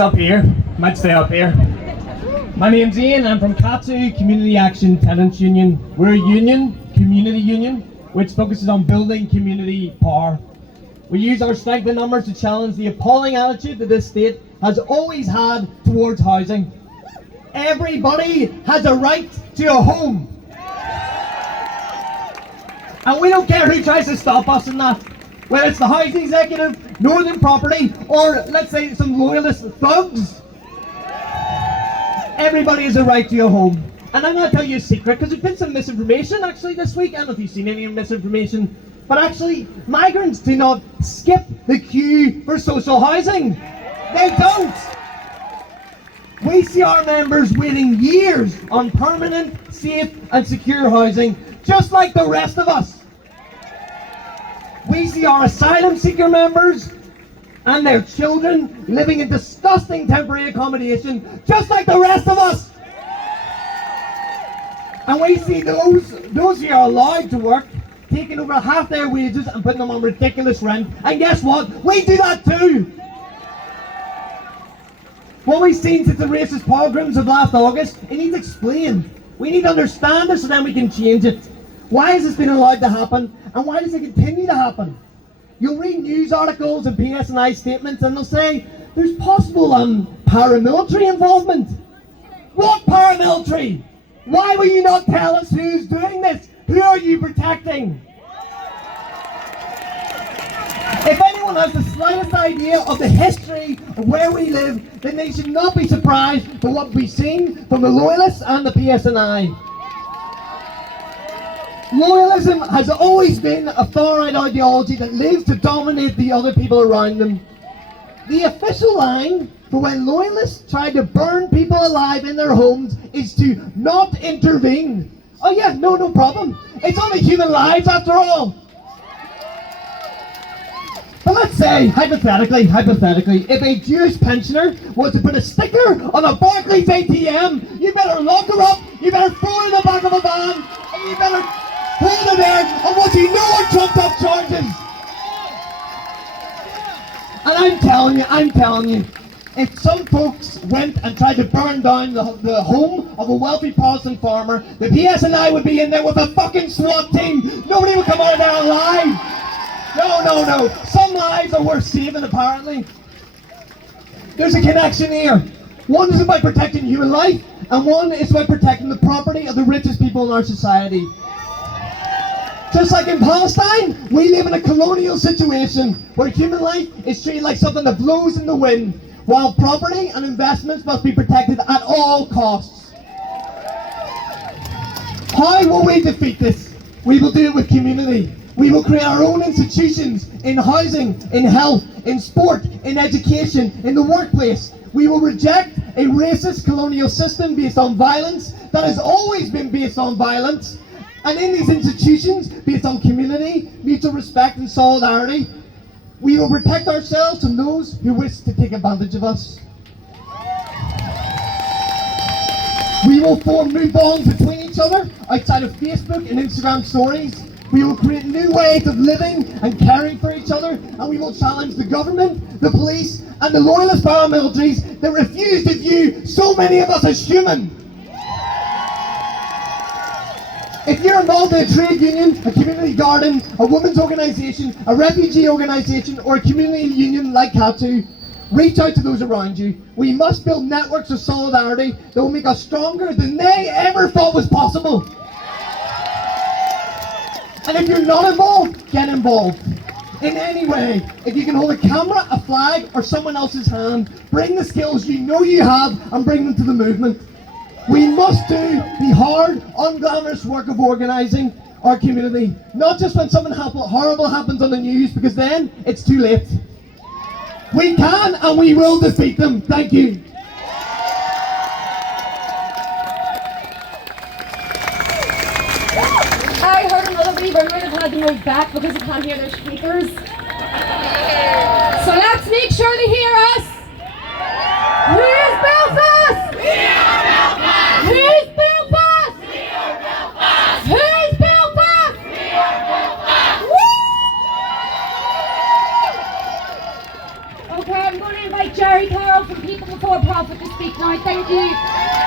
Up here, might stay up here. My name's Ian, I'm from CATU, Community Action Tenants Union. We're a union, community union, which focuses on building community power. We use our strength in numbers to challenge the appalling attitude that this state has always had towards housing. Everybody has a right to a home. And we don't care who tries to stop us in that. Whether it's the housing executive, Northern Property, or let's say some loyalist thugs. Everybody has a right to a home. And I'm going to tell you a secret, because there's been some misinformation actually this week. I don't know if you've seen any misinformation, but actually migrants do not skip the queue for social housing. They don't. We see our members waiting years on permanent, safe and secure housing, just like the rest of us. We see our asylum seeker members and their children living in disgusting temporary accommodation, just like the rest of us. And we see those who are allowed to work taking over half their wages and putting them on ridiculous rent. And guess what? We do that too. What we've seen since the racist pogroms of last August, it needs explained. We need to understand it so then we can change it. Why has this been allowed to happen, and why does it continue to happen? You'll read news articles and PSNI statements and they'll say there's possible paramilitary involvement. What paramilitary? Why will you not tell us who's doing this? Who are you protecting? If anyone has the slightest idea of the history of where we live, then they should not be surprised by what we've seen from the Loyalists and the PSNI. Loyalism has always been a far-right ideology that lives to dominate the other people around them. The official line for when Loyalists try to burn people alive in their homes is to not intervene. Oh yeah, no problem. It's only human lives after all. But let's say, hypothetically, if a Jewish pensioner was to put a sticker on a Barclays ATM, you better lock her up, you better throw her in the back of a van, and you better hold her there on what you know are trumped up charges. And I'm telling you, if some folks went and tried to burn down the home of a wealthy Protestant farmer, the PSNI would be in there with a fucking SWAT team. Nobody would come out of there alive. No. Some lives are worth saving, apparently. There's a connection here. One is about protecting human life, and one is about protecting the property of the richest people in our society. Just like in Palestine, we live in a colonial situation where human life is treated like something that blows in the wind, while property and investments must be protected at all costs. How will we defeat this? We will do it with community. We will create our own institutions in housing, in health, in sport, in education, in the workplace. We will reject a racist colonial system based on violence that has always been based on violence. And in these institutions, based on community, mutual respect and solidarity, we will protect ourselves from those who wish to take advantage of us. We will form new bonds between each other outside of Facebook and Instagram stories. We will create new ways of living and caring for each other, and we will challenge the government, the police, and the loyalist paramilitaries that refuse to view so many of us as human. If you're involved in a trade union, a community garden, a women's organisation, a refugee organisation, or a community union like CATU, reach out to those around you. We must build networks of solidarity that will make us stronger than they ever thought was possible. And if you're not involved, get involved. In any way. If you can hold a camera, a flag, or someone else's hand, bring the skills you know you have and bring them to the movement. We must do the hard, unglamorous work of organising our community. Not just when something horrible happens on the news, because then it's too late. We can and we will defeat them. Thank you. I heard another wee rumour they've had to move back because they can't hear their speakers. So let's make sure they hear us. Where's Belfast? We are Belfast! Who's Belfast? We are Belfast! Who's Belfast? We are Belfast! Woo! Okay, I'm going to invite Jerry Carroll from People offer to speak now. Thank you.